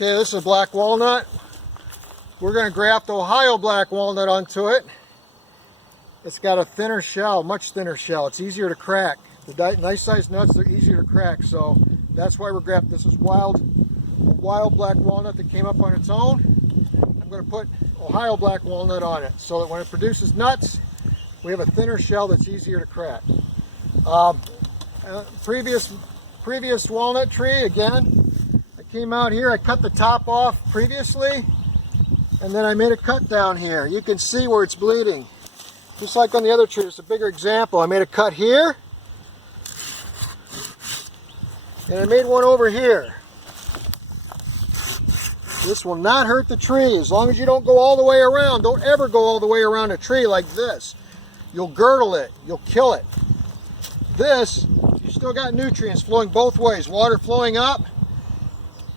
Okay, this is a black walnut. We're going to graft Ohio black walnut onto it. It's got a thinner shell, much thinner shell. It's easier to crack. The nice sized nuts are easier to crack, so that's why we're grafting. This is a wild black walnut that came up on its own. I'm going to put Ohio black walnut on it so that when it produces nuts, we have a thinner shell that's easier to crack. Previous walnut tree, again, I came out here, I cut the top off previously, and then I made a cut down here. You can see where it's bleeding. Just like on the other tree, it's a bigger example. I made a cut here, and I made one over here. This will not hurt the tree as long as you don't go all the way around. Don't ever go all the way around a tree like this. You'll girdle it, you'll kill it. This, you still got nutrients flowing both ways. Water flowing up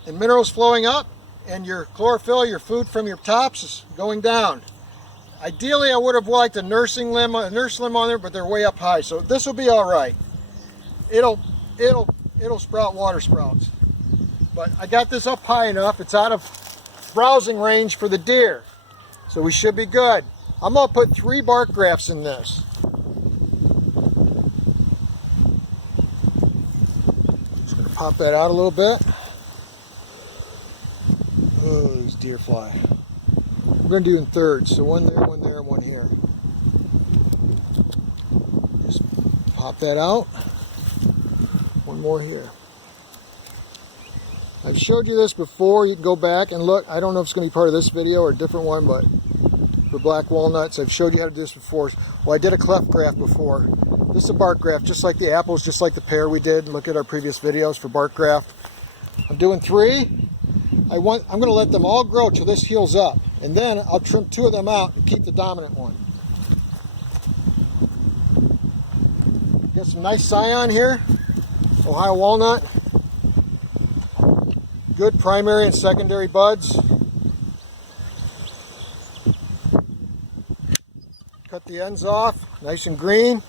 and minerals flowing up, and your chlorophyll, your food from your tops, is going down. Ideally, I would have liked a nurse limb on there, but they're way up high, so this will be all right. It'll sprout water sprouts. But I got this up high enough. It's out of browsing range for the deer, so we should be good. I'm gonna put 3 bark grafts in this. Just gonna pop that out a little bit. Oh, these deer fly. We're gonna do in thirds, so one there, and one here. Just pop that out. One more here. I've showed you this before. You can go back and look. I don't know if it's going to be part of this video or a different one, but for black walnuts, I've showed you how to do this before. Well, I did a cleft graft before. This is a bark graft, just like the apples, just like the pear we did. Look at our previous videos for bark graft. I'm doing 3. I'm going to let them all grow till this heals up, and then I'll trim 2 of them out and keep the dominant one. Get some nice scion here, Ohio walnut. Good primary and secondary buds. Cut the ends off, nice and green.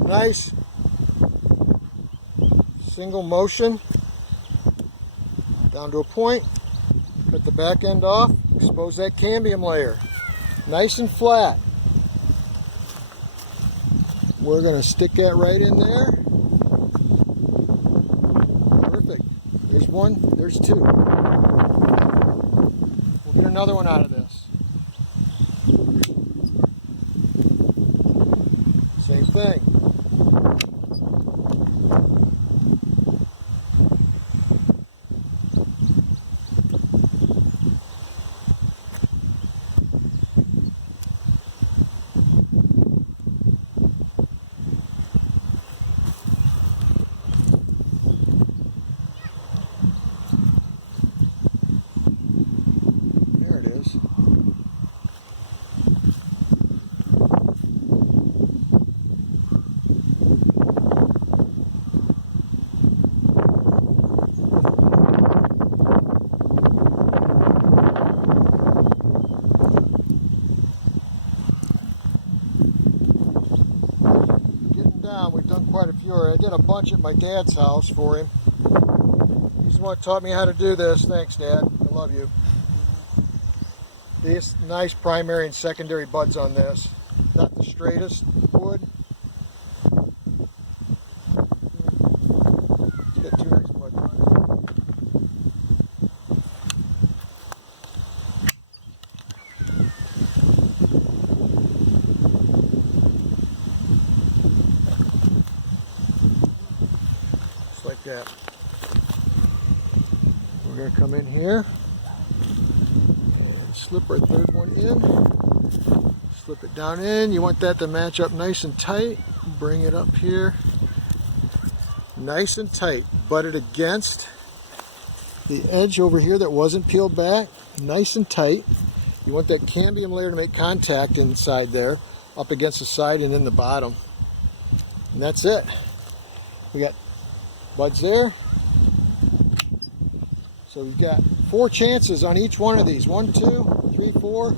Nice single motion down to a point. Cut the back end off, expose that cambium layer. Nice and flat. We're going to stick that right in there. Perfect. There's 1, there's 2. We'll get another one out of this. Same thing. We've done quite a few. I did a bunch at my dad's house for him. He's the one who taught me how to do this. Thanks, Dad. I love you. These nice primary and secondary buds on this. Not the straightest wood. It's got 2 nice buds on it. Like that. We're going to come in here and slip our 3rd one in. Slip it down in. You want that to match up nice and tight. Bring it up here. Nice and tight. Butt it against the edge over here that wasn't peeled back. Nice and tight. You want that cambium layer to make contact inside there, up against the side and in the bottom. And that's it. We got buds there. So we've got 4 chances on each one of these. 1, 2, 3, 4,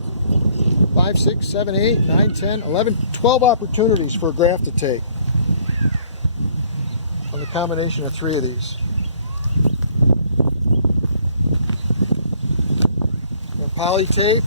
5, 6, 7, 8, 9, 10, 11, 12 opportunities for a graft to take on the combination of 3 of these. poly tape.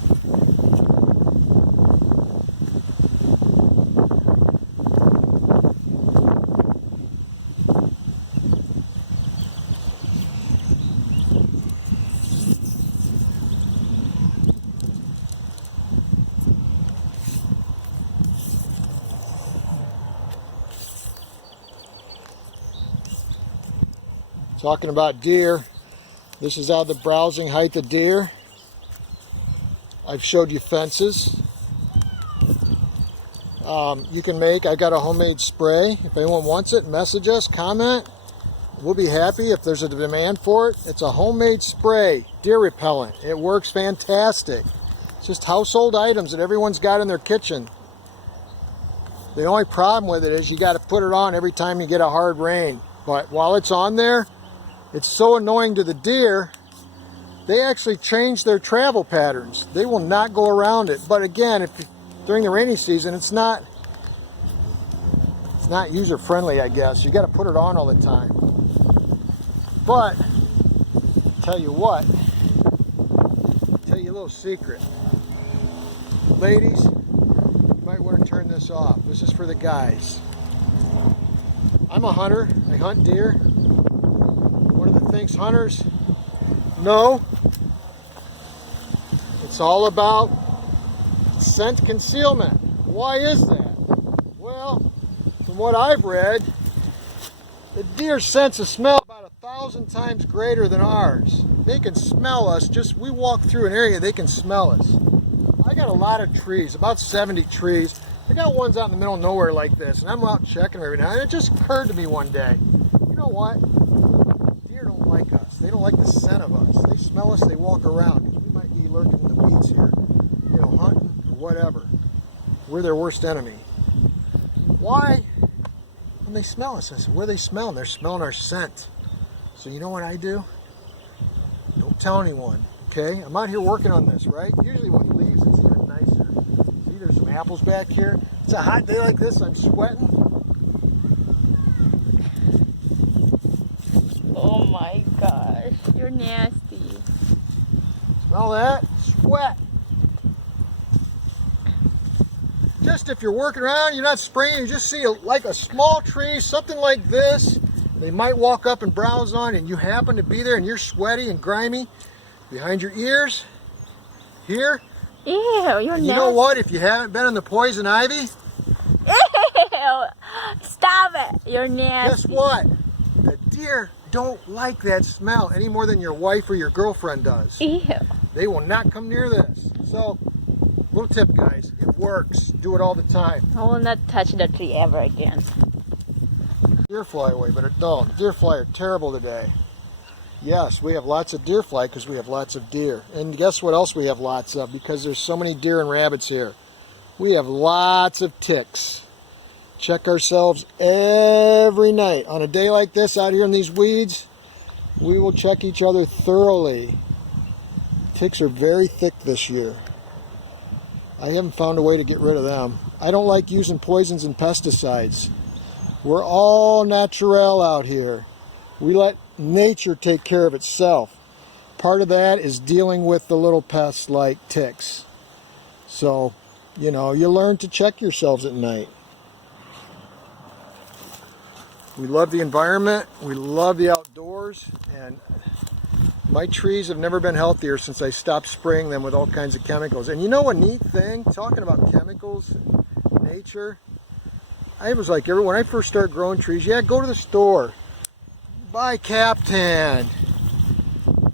Talking about deer, this is out the browsing height of deer. I've showed you fences. You can make, I got a homemade spray. If anyone wants it, message us, comment. We'll be happy if there's a demand for it. It's a homemade spray, deer repellent. It works fantastic. It's just household items that everyone's got in their kitchen. The only problem with it is you got to put it on every time you get a hard rain. But while it's on there, it's so annoying to the deer, they actually change their travel patterns. They will not go around it. But again, during the rainy season, it's not user-friendly, I guess. You got to put it on all the time. But, tell you what, tell you a little secret. Ladies, you might want to turn this off. This is for the guys. I'm a hunter. I hunt deer. One of the things hunters know, it's all about scent concealment. Why is that? Well, from what I've read, the deer sense a smell about 1,000 times greater than ours. They can smell us. Just we walk through an area, they can smell us. I got a lot of trees, about 70 trees. I got ones out in the middle of nowhere like this, and I'm out checking every now and it just occurred to me one day, you know what? Deer don't like us. They don't like the scent of us. They smell us, they walk around. We might be lurking in the weeds here, you know, hunting or whatever. We're their worst enemy. Why? When they smell us, I said, what are they smelling? They're smelling our scent. So you know what I do? Don't tell anyone, okay? I'm out here working on this, right? Usually with leaves, it's even nicer. See, there's some apples back here. It's a hot day like this, I'm sweating. Oh my gosh, you're nasty. Smell that? Sweat. Just if you're working around, you're not spraying, you just see like a small tree, something like this, they might walk up and browse on, and you happen to be there and you're sweaty and grimy behind your ears, here. Ew, you're nasty. You know what, if you haven't been in the poison ivy, Ew, stop it, you're nasty. guess what? The deer don't like that smell any more than your wife or your girlfriend does. Ew. They will not come near this. So, little tip, guys, it works. Do it all the time. I will not touch the tree ever again. Deer fly away, but don't. Deer fly are terrible today. Yes, we have lots of deer fly because we have lots of deer. And guess what else we have lots of? Because there's so many deer and rabbits here. We have lots of ticks. Check ourselves every night. On a day like this out here in these weeds, we will check each other thoroughly. Ticks are very thick this year. I haven't found a way to get rid of them. I don't like using poisons and pesticides. We're all natural out here. We let nature take care of itself. Part of that is dealing with the little pests like ticks. So, you know, you learn to check yourselves at night. We love the environment. We love the outdoors. And my trees have never been healthier since I stopped spraying them with all kinds of chemicals. And you know a neat thing, talking about chemicals, nature, I was like, when I first started growing trees, yeah, go to the store, buy Captan,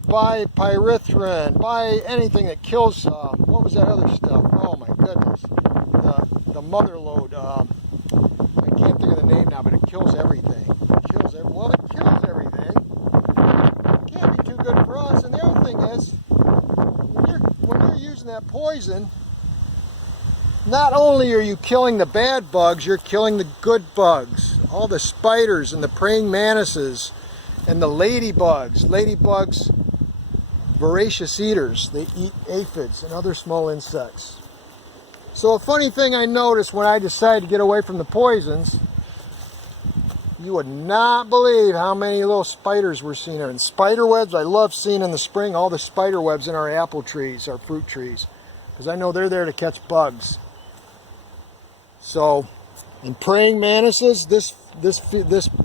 buy pyrethrin, buy anything that kills, what was that other stuff? Oh my goodness, the mother load, I can't think of the name now, but it kills everything. Well, it kills everything. It can't be too good for us. And the other thing is, when you're using that poison, not only are you killing the bad bugs, you're killing the good bugs. All the spiders and the praying mantises and the ladybugs. Ladybugs, voracious eaters. They eat aphids and other small insects. So a funny thing I noticed when I decided to get away from the poisons, You would not believe how many little spiders we're seeing here. And spider webs, I love seeing in the spring all the spider webs in our apple trees, our fruit trees, because I know they're there to catch bugs. So, and praying mantises, this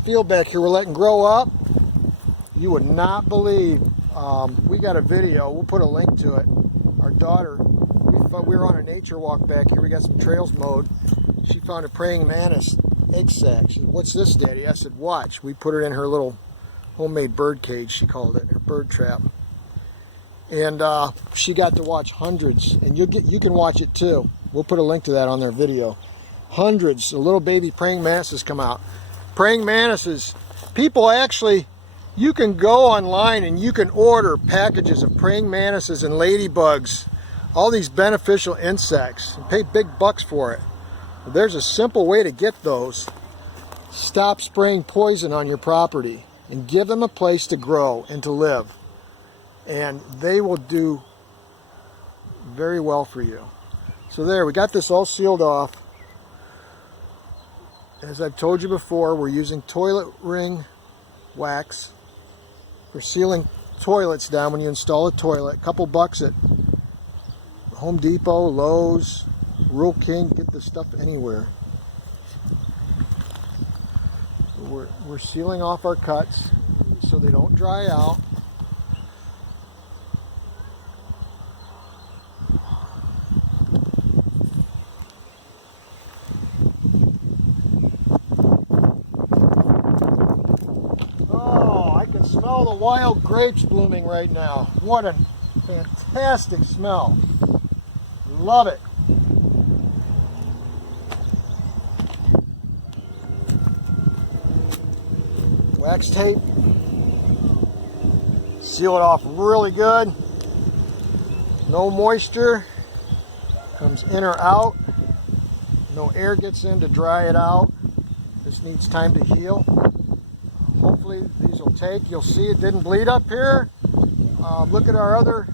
field back here we're letting grow up, you would not believe. We got a video, we'll put a link to it. Our daughter, we were on a nature walk back here, we got some trails mowed. She found a praying mantis egg sac. She said, "What's this, Daddy?" I said, "Watch." We put her in her little homemade bird cage, she called it, her bird trap. And she got to watch hundreds, and you can watch it too. We'll put a link to that on their video. Hundreds of little baby praying mantises come out. Praying mantises, people actually, you can go online and you can order packages of praying mantises and ladybugs, all these beneficial insects, and pay big bucks for it. There's a simple way to get those. Stop spraying poison on your property and give them a place to grow and to live. And they will do very well for you. So there, we got this all sealed off. As I've told you before, we're using toilet ring wax for sealing toilets down when you install a toilet. A couple bucks at Home Depot, Lowe's, Rural King, get this stuff anywhere. We're sealing off our cuts so they don't dry out. Oh, I can smell the wild grapes blooming right now. What a fantastic smell. Love it. Wax tape, seal it off really good, no moisture comes in or out, no air gets in to dry it out. This needs time to heal. Hopefully these will take. You'll see it didn't bleed up here. Look at our other,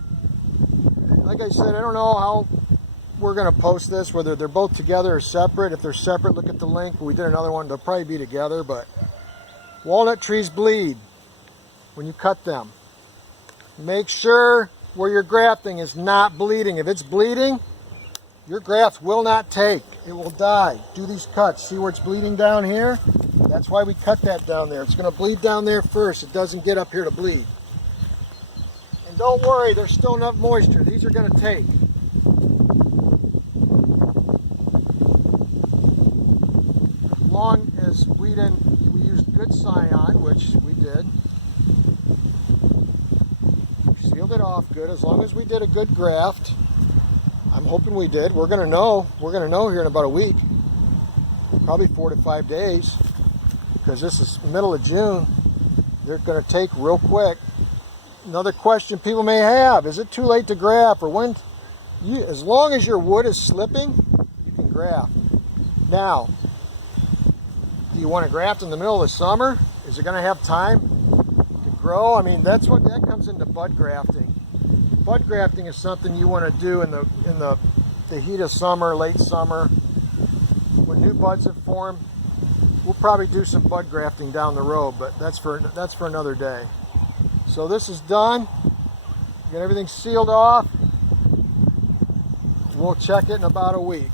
like I said, I don't know how we're going to post this, whether they're both together or separate. If they're separate, look at the link. We did another one, they'll probably be together, but walnut trees bleed when you cut them. Make sure where you're grafting is not bleeding. If it's bleeding, your graft will not take. It will die. Do these cuts. See where it's bleeding down here? That's why we cut that down there. It's going to bleed down there first. It doesn't get up here to bleed. And don't worry, there's still enough moisture. These are going to take. As long as we used good scion, which we did. We sealed it off good. As long as we did a good graft, I'm hoping we did. We're going to know. We're going to know here in about a week. Probably 4 to 5 days. Because this is middle of June. They're going to take real quick. Another question people may have, is it too late to graft? Or when? As long as your wood is slipping, you can graft. Now, do you want to graft in the middle of the summer? Is it going to have time to grow? I mean, that comes into bud grafting. Bud grafting is something you want to do in the heat of summer, late summer, when new buds have formed. We'll probably do some bud grafting down the road, but that's for another day. So this is done. Get everything sealed off. We'll check it in about a week.